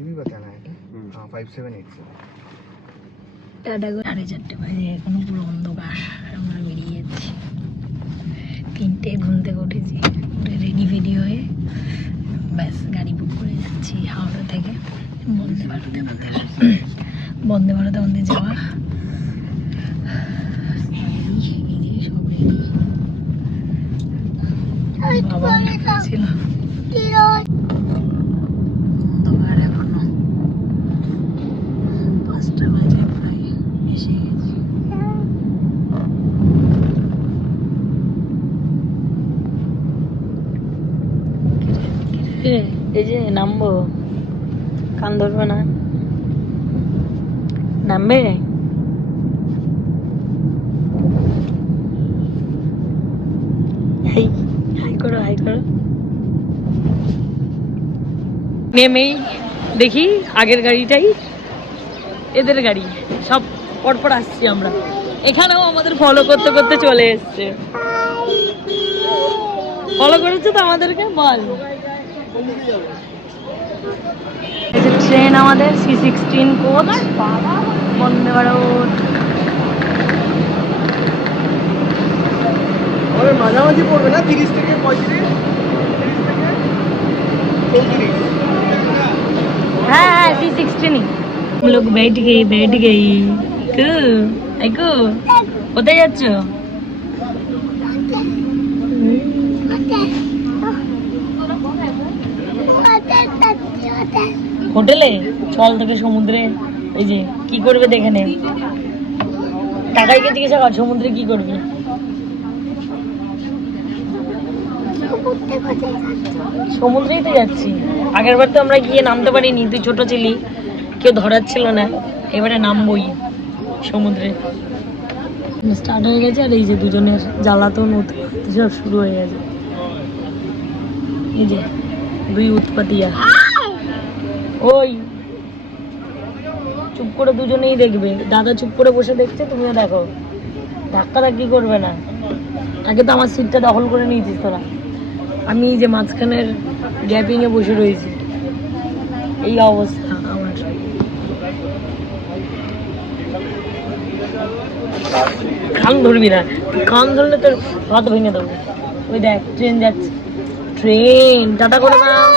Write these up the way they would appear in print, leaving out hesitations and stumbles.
OTP बताना है क्या? हाँ 5787। 4:30 বাজে, এখনো পুরো অন্ধকার। আমরা বেরিয়ে যাচ্ছি। 3টে ঘুম থেকে উঠেছি, উঠে রেডি ফেডি হয়ে ব্যাস গাড়ি বুক করে যাচ্ছি হাওড়া থেকে বন্দে ভারতে। বন্দে ভারতে আমাদের যাওয়া। বাবা ছিল অন্ধকার, এখনো 5টা বাজে, প্রায় এসে গেছি। এই যে নামবো, কান ধরবে না, নামবে। হাই করো, হাই করো। নেমেই দেখি আগের গাড়িটাই এদের গাড়ি, সব পরপর আসছি আমরা। এখানেও আমাদের ফলো করতে করতে চলে এসছে। ফলো করেছে তো আমাদেরকে, বল। এই যে ট্রেন আমাদের C16 কোচ, বন্দে ভারত। और মাঝামাঝি পড়বে না 30 থেকে 35, 30 থেকে 34। हाँ C16 ही। हम लोग बैठ गई। आइको কোথায় যাচ্ছ? হোটেলে চল, তোকে সমুদ্রে। এই যে কি করবে দেখে নে, টাকাইকে জিজ্ঞাসা কর সমুদ্রে কি করবি। সমুদ্রেই তো যাচ্ছি। আগের বার তো আমরা গিয়ে নামতে পারিনি, তুই ছোট ছিলি, কেউ ধরার ছিল না। এবারে নামবই সমুদ্রে। স্টার্ট হয়ে গেছে, আর এই যে দুজনের জ্বালাতন সব শুরু হয়ে গেছে। এই যে দুই উৎপাতিয়া, ওই চুপ করে দুজনেই দেখবে। দাদা চুপ করে বসে দেখছে, তুমিও দেখো, ধাক্কা ধাক্কি করবে না। আগে তো আমার সিটটা দখল করে নিয়েছিস তোরা। আমি যে মাঝখানের গ্যাপিং এ বসে রয়েছি, এই অবস্থা আমার। কান ধরবি না, কান ধরলে তোর হাত ভেঙে দেবো। ওই দেখ ট্রেন যাচ্ছে, ট্রেন টাটা করে দাও।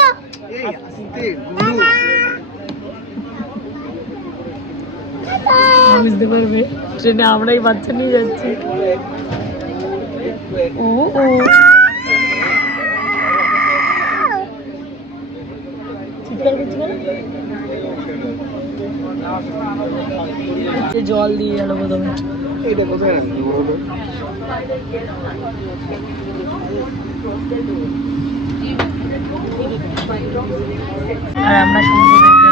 বুঝতে পারবে ট্রেনে আমরাই বাচ্চা নিয়ে যাচ্ছি। ও জল দিয়ে গেল প্রথমে। এটা কোথায় নামছি বলো? আর আমরা সমুদ্র দেখতে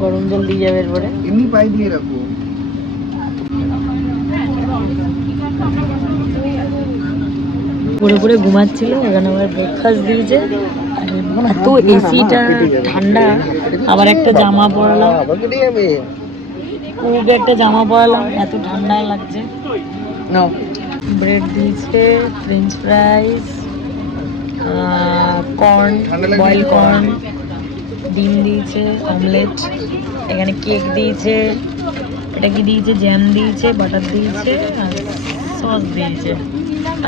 গরম জল দিয়ে যাবে এরপরে, এমনি পাই দিয়ে রাখো। পরে পরে ঘুমাচ্ছিল। এখানে আবার ব্রেকফাস্ট দিয়েছে। এত এসিটা ঠান্ডা, আবার একটা জামা পরালাম, খুব একটা জামা পরালাম, এত ঠান্ডা লাগছে। ব্রেড দিয়েছে, French fries, corn, boiled corn, ডিম দিয়েছে, অমলেট, এখানে কেক দিয়েছে, এটা কি দিয়েছে, জ্যাম দিয়েছে, বাটার দিয়েছে, আর সস দিয়েছে,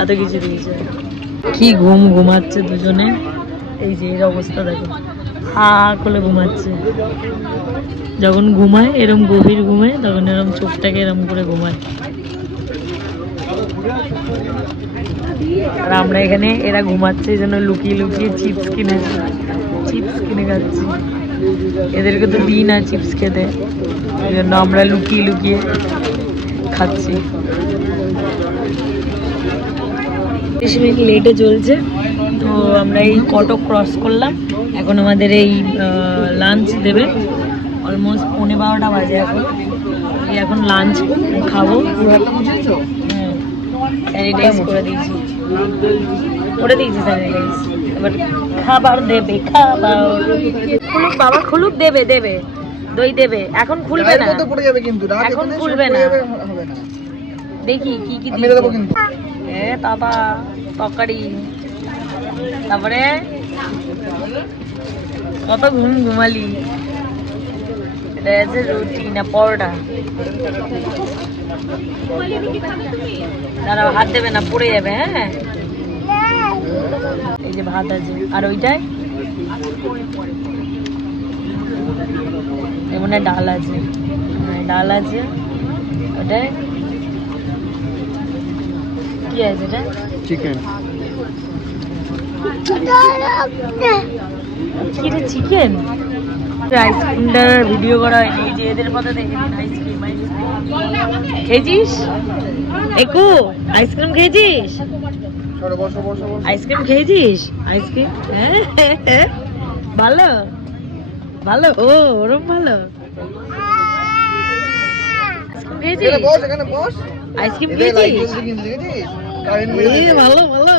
এত কিছু দিয়েছে। কি ঘুমাচ্ছে দুজনে। এই যে এর অবস্থা দেখো, হা করে ঘুমাচ্ছে। যখন ঘুমায় এরম গভীর ঘুমায়, তখন এরম চোখটাকে এরম করে ঘুমায়। আর আমরা এখানে, এরা ঘুমাচ্ছে এই জন্য লুকিয়ে লুকিয়ে চিপস কিনে খাচ্ছি। এদেরকে তো দিই না চিপস খেতে, এই জন্য আমরা লুকিয়ে লুকিয়ে খাচ্ছি। 30 মিনিট লেটে চলছে, তো আমরা এই কটক ক্রস করলাম। এখন আমাদের এই লাঞ্চ দেবে, অলমোস্ট 12:15 বাজে এখন। এখন লাঞ্চ খাবো। স্যানিটাইজ করে দিয়েছি স্যানিটাইজ। এবার খাবার দেবে, খাবার খুলুক বাবা, খুলুক, দেবে দেবে দই দেবে। এখন খুলবে না, গায়ের মধ্যে পড়ে যাবে কিন্তু রাগ এখন এখানে খুলবে সব না। পড়ে যাবে, হবে না। দেখি কি কি আমি এটা দেবো দিচ্ছে। কিন্তু। তাতা তরকারি, তারপরে কত ঘুমালি। এটা আছে রুটি না পরোটা। দাঁড়াও, হাত দেবে না, পড়ে যাবে। হ্যাঁ, এই যে ভাত আছে, আর ওইটাই এমন ডাল আছে, ডাল আছে। ওটাই কি আছে? এটা চিকেন। চিকেন। আইসক্রিমটার ভিডিও করা হয়নি, এই যে এদের মধ্যে দেখে নিন। আইসক্রিম খেয়েছিস? একু আইসক্রিম খেয়েছিস? বসো বসো বসো। আইসক্রিম খেয়েছিস? আইসক্রিম ভালো ভালো, ও ওরম ভালো। আইসক্রিম খেয়েছিস? এখানে বস, এখানে বস। আইসক্রিম এদের লাইট খেয়েছিস? জ্বলছে কিন্তু, দেখেছিস? কারেন্ট মেরে দেবে। ভালো ভালো।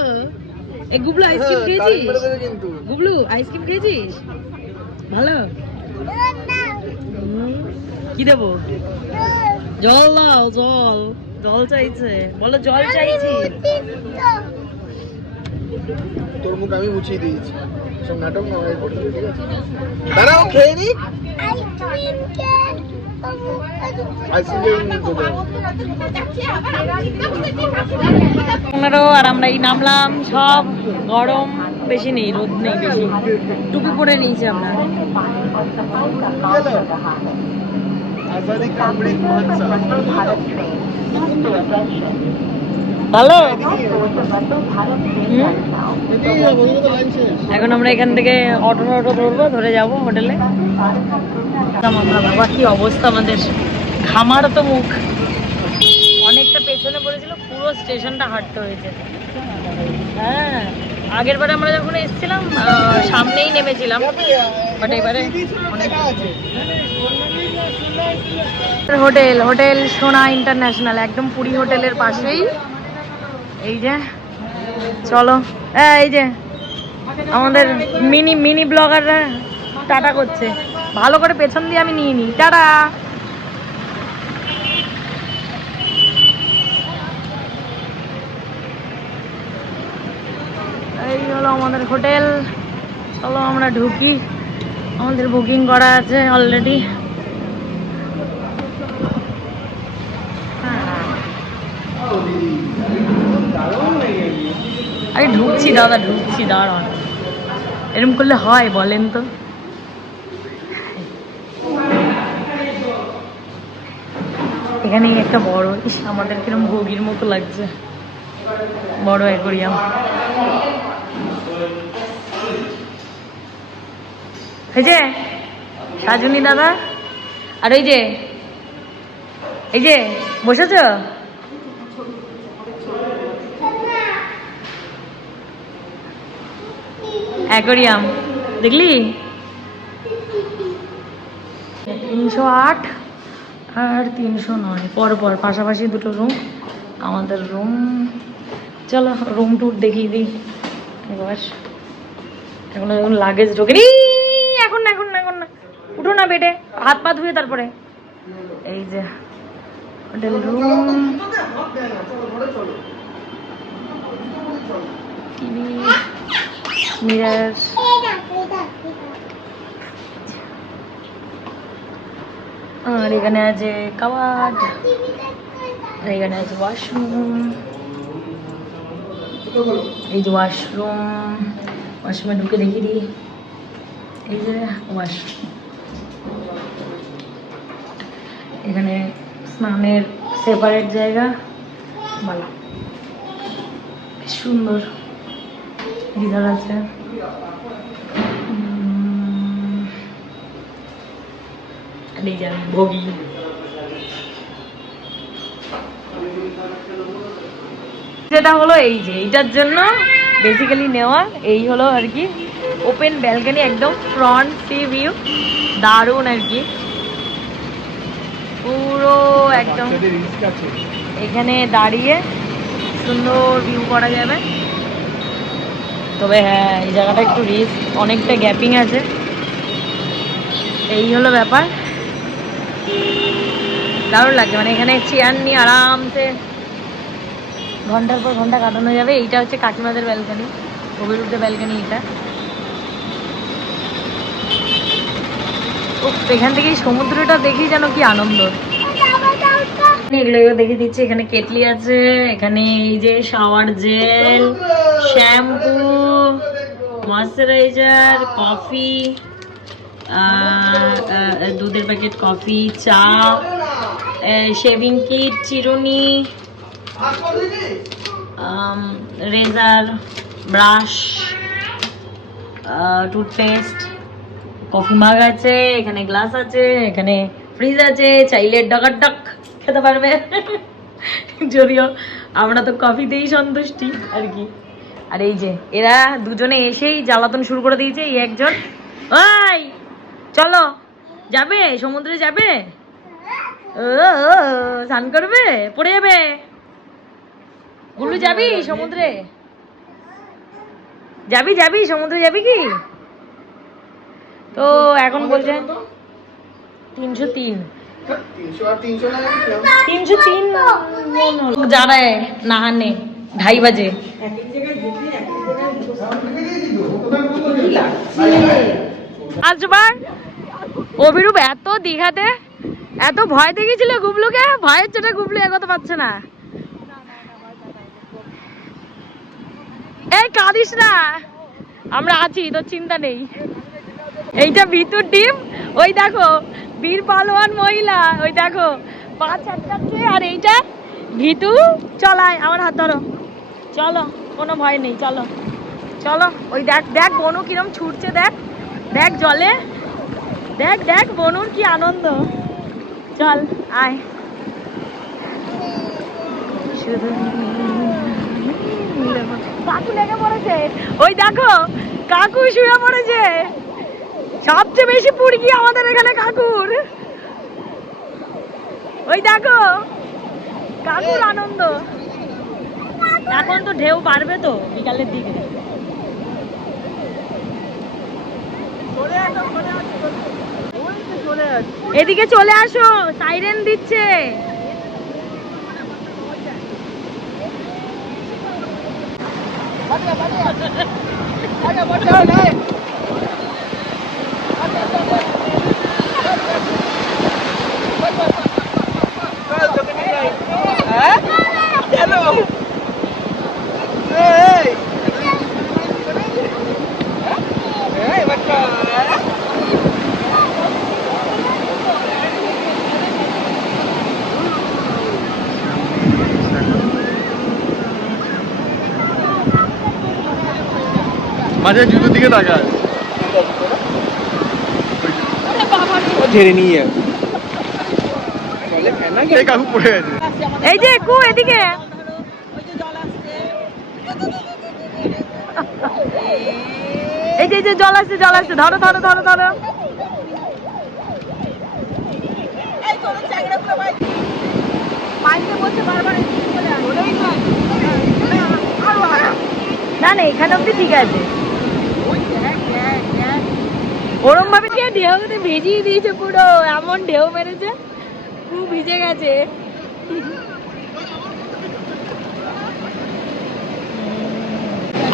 এ গুবলু আইসক্রিম হ্যাঁ, খেয়েছিস? কারেন্ট মেরে দেবে কিন্তু। গুবলু আইসক্রিম খেয়েছিস? ভালো। কি দেবো? জল দাও, জল। জল চাইছে, বলো জল চাইছি। তোর মুখ আমি মুছিয়ে দিয়েছি, সব নাটক না হয় করতে, ঠিক আছে? দাঁড়াও, খেয়ে নি। আইসক্রিম দেবো। 15 আর আমরা এই নামলাম। সব গরম, বেশি নেই, রোদ নেই বেশি। টুপি পরে নিয়েছি আমরা। আজাদি কামড়ি মহোৎসব। ভালো। এদিকে যাবো, ওদিকে তো লাইন শেষ। এখন আমরা এখান থেকে অটো ধরবো, ধরে যাব হোটেলে। আমরা বাবা, কি অবস্থা আমাদের, ঘামার তো মুখ। অনেকটা পেছনে পড়েছিল, পুরো স্টেশনটা হাঁটতে হয়েছে। হ্যাঁ, আগের বারে আমরা যখন এসেছিলাম সামনেই নেমেছিলাম, বাট এবারে দেখা আছে। হোটেল সোনা ইন্টারন্যাশনাল, একদম পুরী হোটেলের পাশেই। এই যে চলো, এই যে আমাদের মিনি ব্লগাররা টাটা করছে। ভালো করে পেছন দিয়ে আমি নিয়ে নিই, টাটা। এই হলো আমাদের হোটেল, চলো আমরা ঢুকি। আমাদের বুকিং করা আছে অলরেডি। আরে ঢুকছি দাদা, ঢুকছি, দাঁড়ান। এরকম করলে হয় বলেন তো? এখানে একটা বড়, আমাদের কিরম ভোগীর মতো লাগছে, বড় অ্যাকোরিয়াম। এই যে রাজনী দাদা, আর এই যে বসেছ অ্যাকোরিয়াম, দেখলি? 308 আর 309 পরপর পাশাপাশি দুটো রুম, আমাদের রুম। চলো রুম ট্যুর দেখিয়ে দিই এবার। এখন লাগেজ ঢোকে নি, এখন না উঠো না বেডে, হাত পা ধুয়ে তারপরে। এই যে হোটেল রুম, টিভি, মিরর, আর এখানে আছে কাবাড, আর এখানে আছে ওয়াশরুম। এই যে ওয়াশরুমে ঢুকে দেখিয়ে দিই। এই যে ওয়াশরুম, এখানে স্নানের সেপারেট জায়গা, ভালো, বেশ সুন্দর, গিজার আছে। এই যে ভোগী, যেটা হলো এই যে এইটার জন্য বেসিক্যালি নেওয়া। এই হলো আর কি ওপেন ব্যালকনি, একদম ফ্রন্ট সি ভিউ, দারুণ আর কি, পুরো একদম এখানে দাঁড়িয়ে সুন্দর ভিউ করা যাবে। তবে হ্যাঁ এই জায়গাটা একটু রিস্ক, অনেকটা গ্যাপিং আছে, এই হলো ব্যাপার। দারুণ লাগছে, মানে এখানে চেয়ার নিয়ে আরামসে ঘন্টার পর ঘন্টা কাটানো যাবে। এইটা হচ্ছে কাকিমাদের ব্যালকানি, অভিরূপদের ব্যালকানি এটা। এখান থেকেই সমুদ্রটা দেখি যেন কি আনন্দ। এগুলো দেখে দিচ্ছি, এখানে কেটলি আছে, এখানে এই যে shower gel, shampoo, moisturiser, coffee, দুধের প্যাকেট, কফি, চা, শেভিং কিট, চিরুনি, রেজার, ব্রাশ, টুথপেস্ট, কফি মাগ আছে, এখানে গ্লাস আছে, এখানে ফ্রিজ আছে, চাইলে ডাক খেতে পারবে। যদিও আমরা তো কফিতেই সন্তুষ্টি আর কি। আর এই যে এরা দুজনে এসেই জ্বালাতন শুরু করে দিয়েছে। এই একজন, ওই চলো যাবে সমুদ্রে, যাবে স্নান করবে, পড়ে যাবে। গুলু যাবি সমুদ্রে, যাবি সমুদ্রে যাবি কি? তো এখন বলছে 303 जा रहा है नहाने, 2:30 बजे। আজবার অভিরূপ এত দীঘাতে এত ভয় দেখিয়েছিল গুবলুকে, ভয়ের চোটে গুবলু এগোতে পারছে না। এই কাঁদিস না, আমরা আছি, তোর চিন্তা নেই। এইটা ভিতুর টিম, ওই দেখো বীর পালোয়ান মহিলা, ওই দেখো 5 আটকাচ্ছে। আর এইটা ভিতু চলায়, আমার হাত ধরো, চলো কোনো ভয় নেই, চলো চলো। ওই দেখ দেখ বনু কিরম ছুটছে, দেখ দেখ জলে, দেখ দেখ বনুর কি আনন্দ। চল আয়, কাকু লেগে পড়েছে, ওই দেখো কাকু শুয়ে পড়েছে। সবচেয়ে বেশি পুরগি আমাদের এখানে কাকুর, ওই দেখো কাকুর আনন্দ। এখন তো ঢেউ বাড়বে তো বিকালের দিকে। এদিকে চলে আসো, সাইরেন দিচ্ছে। মাঝে জুতোর দিকে তাকায়, ঝেড়ে নিয়ে কাকু পড়ে গেছে। এই যে কু এদিকে, এই যে জল আসছে, জল আসছে, ধরো ধরো ধরো ধরো। না না এখানে অব্দি ঠিক আছে। ওরম ভাবে কি ঢেউতে ভিজিয়ে দিয়েছে পুরো, এমন ঢেউ মেরেছে পুরো ভিজে গেছে।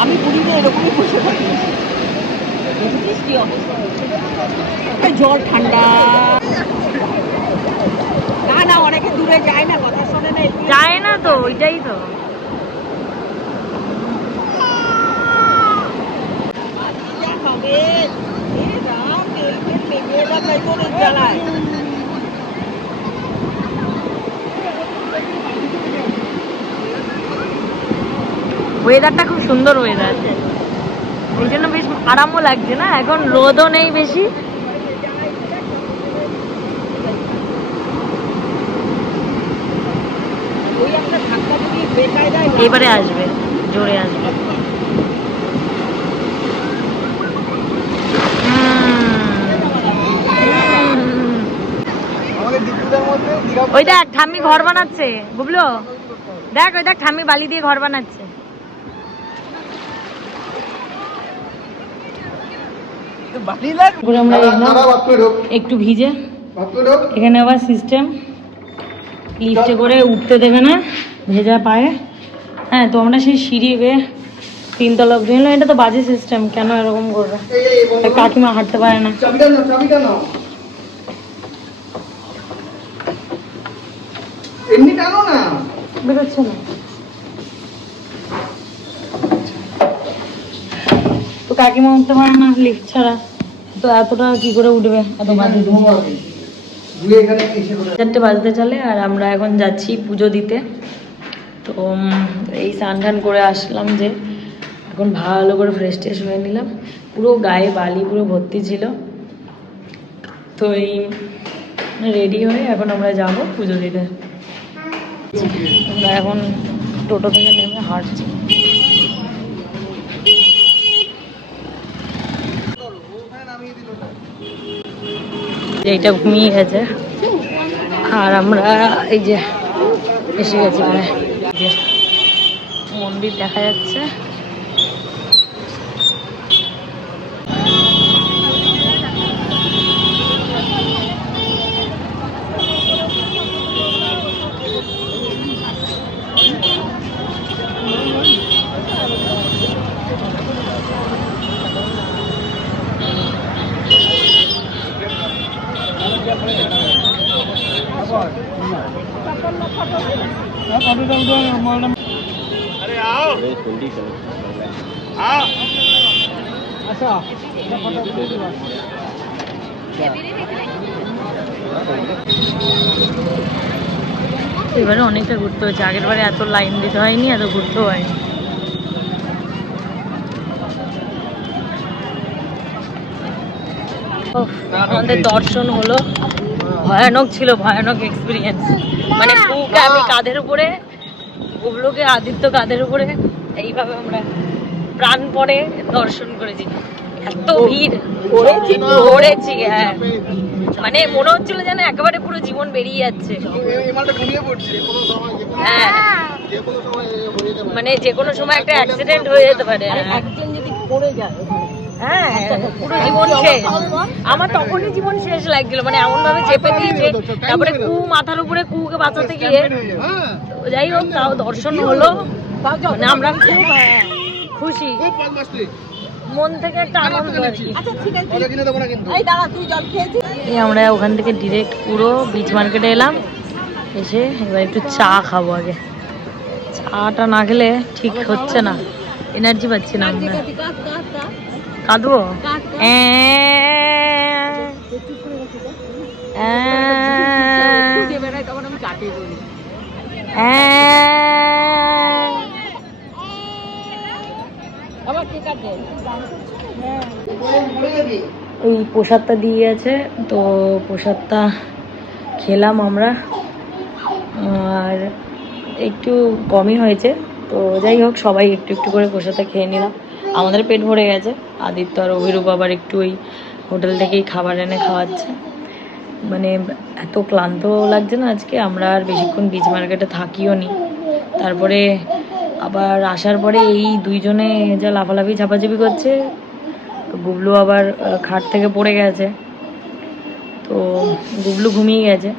আমি পুরীতে এরকমই বসে থাকি, জল ঠান্ডা। না না অনেকে দূরে যায় না, কথা শোনে না, যায় না তো, ওইটাই তো। ওয়েদারটা খুব সুন্দর ওয়েদার, এই জন্য বেশ আরামও লাগছে না, এখন রোদও নেই বেশি। এবারে আসবে, জোরে আসবে। ওই দেখ ঠাম্মি ঘর বানাচ্ছে, বুঝলো, দেখ ওই দেখ ঠাম্মি বালি দিয়ে ঘর বানাচ্ছে। করে আমরা এলাম একটু ভিজে। এখানে আবার সিস্টেম লিফটে করে উঠতে দেবে না ভেজা পায়ে। হ্যাঁ, তো আমরা সেই সিঁড়ি বেয়ে 3 তলা অব্দি এলাম। এটা তো বাজে সিস্টেম, কেন এরকম করবে? কাকিমা হাঁটতে পারে না। বেরোচ্ছে না তো, কাকিমা উঠতে পারে না লিফট ছাড়া, তো এতটা কি করে উঠবে? এত বাজে 4টে বাজতে চলে। আর আমরা এখন যাচ্ছি পুজো দিতে। তো এই স্নান টান করে আসলাম, যে এখন ভালো করে ফ্রেশ ট্রেশ হয়ে নিলাম। পুরো গায়ে বালি পুরো ভর্তি ছিল। তো এই রেডি হয়ে এখন আমরা যাব পুজো দিতে। আমরা এখন টোটো থেকে নেমে হাঁটছি। এইটা ঘুমিয়ে গেছে আর আমরা এই যে এসে গেছি। মানে মন্দির দেখা যাচ্ছে। এবারে অনেকটা ঘুরতে হয়েছে, আগের বারে এত লাইন দিতে হয়নি, এত ঘুরতেও হয়নি। আমাদের দর্শন হলো, ভয়ানক ছিল, ভয়ানক এক্সপিরিয়েন্স। মানে পুকে আমি কাঁধের উপরে, গুবলুকে আদিত্য কাঁধের উপরে, এইভাবে আমরা প্রাণপণে দর্শন করেছি। এত ভিড় পড়েছি, হ্যাঁ, মানে মনে হচ্ছিল যেন একেবারে পুরো জীবন বেরিয়ে যাচ্ছে। হ্যাঁ, মানে যে কোনো সময় একটা অ্যাক্সিডেন্ট হয়ে যেতে পারে, একজন যদি পড়ে যায়। হ্যাঁ, পুরো জীবন শেষ। আমার তখনই জীবন শেষ লাগছিল, মানে এমন ভাবে চেপে দিয়েছে। তারপরে কু মাথার উপরে, কুকে বাঁচাতে গিয়ে, যাই হোক তাও দর্শন হলো। মানে আমরা খুব খুশি, মন থেকে একটা আনন্দ আর কি। আমরা ওখান থেকে ডিরেক্ট পুরো বিচ মার্কেটে এলাম। এসে এবার একটু চা খাবো। আগে চাটা না খেলে ঠিক হচ্ছে না, এনার্জি পাচ্ছি না আমরা। কাঁদবো? ওই প্রসাদটা দিয়ে আছে, তো প্রসাদটা খেলাম আমরা। আর একটু কমই হয়েছে, তো যাই হোক সবাই একটু একটু করে প্রসাদটা খেয়ে নিলাম। আমাদের পেট ভরে গেছে। আদিত্য আর অভিরূপ আবার একটু ওই হোটেল থেকেই খাবার এনে খাওয়াচ্ছে। মানে এত ক্লান্ত লাগছে না আজকে, আমরা আর বেশিক্ষণ বিচ মার্কেটে থাকিও নি। তারপরে আবার আসার পরে এই দুইজনে যা লাফালাফি ঝাপাঝাপি করছে। গুবলু আবার খাট থেকে পড়ে গেছে, তো গুবলু ঘুমিয়ে গেছে,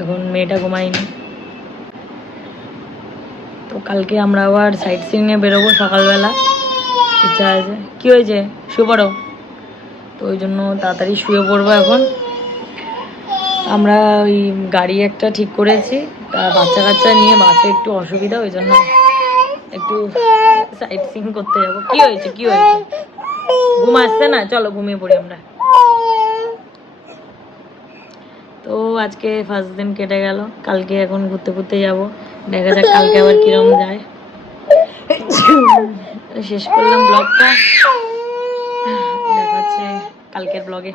এখন মেয়েটা ঘুমায়নি। তো কালকে আমরা আবার সাইট সিইংয়ে বেরোবো সকালবেলা, ইচ্ছা আছে। কি হয়েছে? শুয়ে পড়ো। তো ওই জন্য তাড়াতাড়ি শুয়ে পড়বো এখন। আমরা ওই গাড়ি একটা ঠিক করেছি, বাচ্চা কাচ্চা নিয়ে বাসে একটু অসুবিধা, ওই জন্য একটু সাইট সিইং করতে যাবো। কি হয়েছে? কি হয়েছে? ঘুম আসছে না? চলো ঘুমিয়ে পড়ি আমরা। তো আজকে ফার্স্ট দিন কেটে গেল, কালকে এখন ঘুরতে ঘুরতে যাবো। দেখা যাক কালকে আবার কিরম যায়। শেষ করলাম ব্লগটা, দেখা হচ্ছে কালকের ব্লগে।